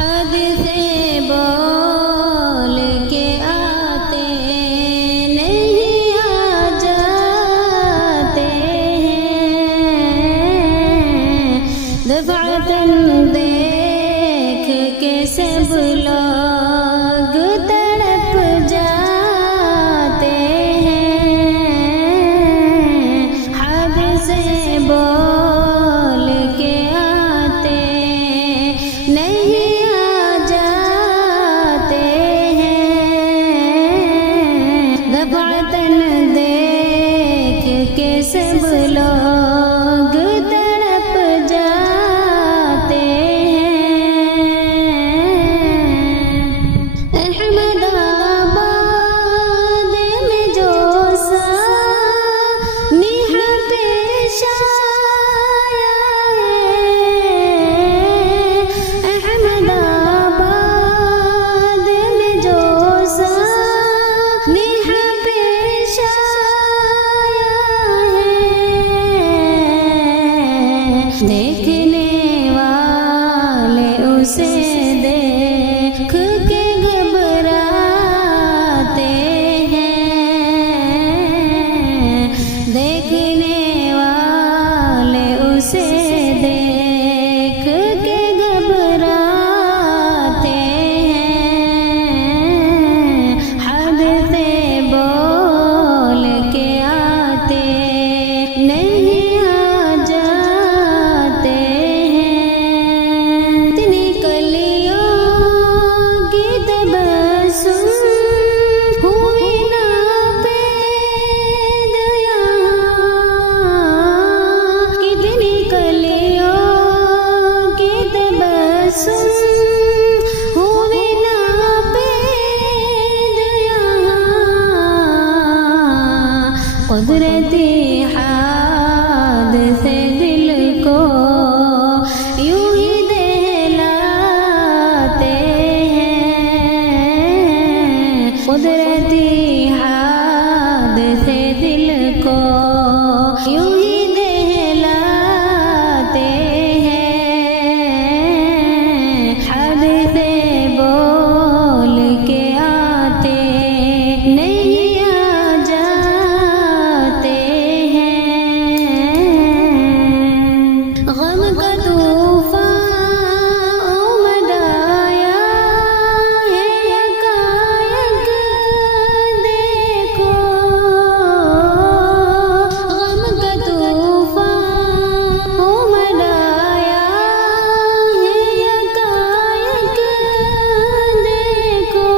حد سے بول کے آتے نہیں آ جاتے ہیں، دفعتاً دیکھ کے سب لوگ تڑپ جاتے ہیں، حد سے بول کے آتے نہیں آ جاتے ہیں، دفعتاً دیکھ کے سب لوگ تڑپ جاتے ہیں۔ احمد آباد میں جو سانحہ پیش آیا ہے، احمد آباد میں جو سانحہ پیش آیا ہے، دیکھنے والے اسے دیکھ کے گھبراتے ہیں، دیکھنے والے اسے دیکھ کے گھبراتے ہیں، حد سے بول کے آتے نہیں آ جاتے ہیں، اتنی کلیوں کی تبسم ہوئی نا پید یہاں، کتنی کلیوں کی تبسم ہوئی نا پید یہاں، قدرتی حادثے دل کو یوں ہی دہلاتے ہیں، قدرتی حادثے دل کو یوں ہی دہلاتے ہیں، حد سے بول کے آتے نہیں آ جاتے ہیں، غم کا طوفان امڈ آیا ہے، یکایک دیکھو، غم کا طوفان امڈ آیا ہے، یکایک دیکھو،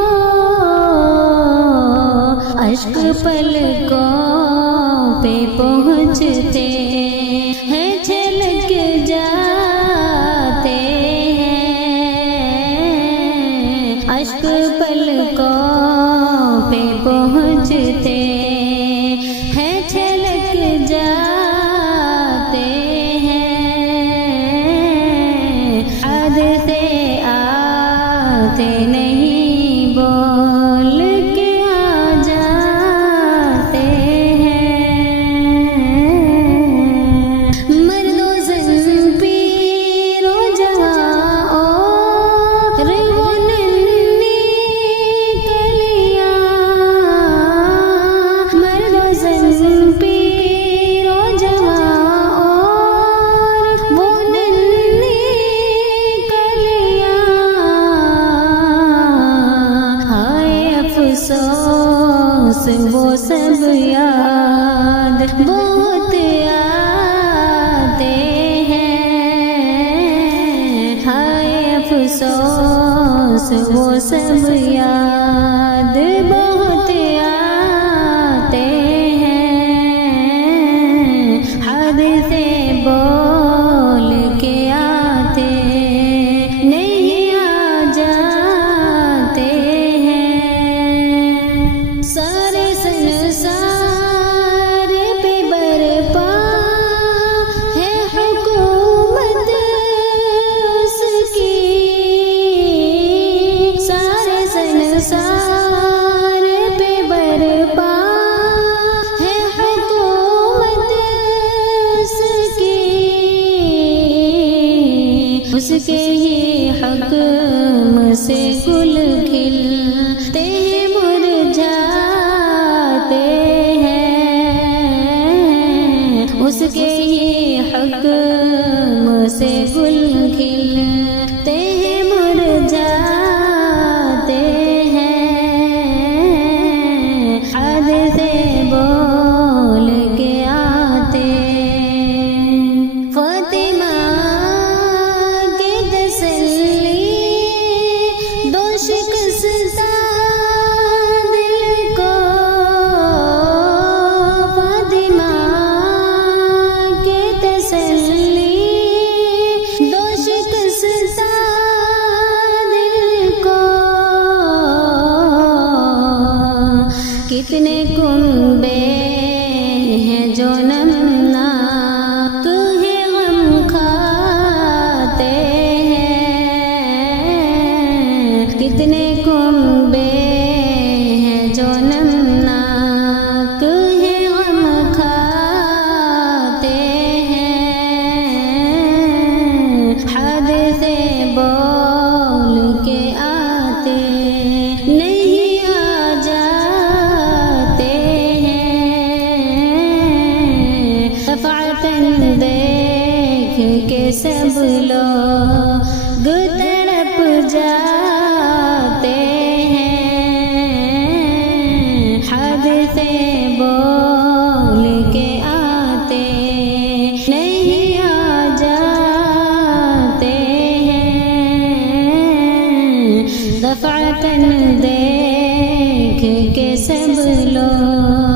اشک پلکوں پہ پہنچتے ہیں، چھلک جاتے ہیں، اشک پلکوں پہ پہنچتے ہیں، چھلک جاتے ہیں، حد سے آتے نہیں بول کے آ جاتے ہیں، مرد و زن پیر و جوان اور وہ ننھی کلیاں، مرد و زن پیر و جوان اور وہ ننھی کلیاں، ہائے افسوس وہ سب یاد بہت آتے ہیں، ہائے افسوس وہ سب یاد بہت آتے ہیں، حد سے بول کے آتے نہیں آ جاتے ہیں، سارے سنسار پہ برپا ہے حکومت اس کی، سارے سنسار جاتے ہیں، حد سے بول کے آتے نہیں، آ جاتے ہیں دفعتاً دیکھ کے سب لوگ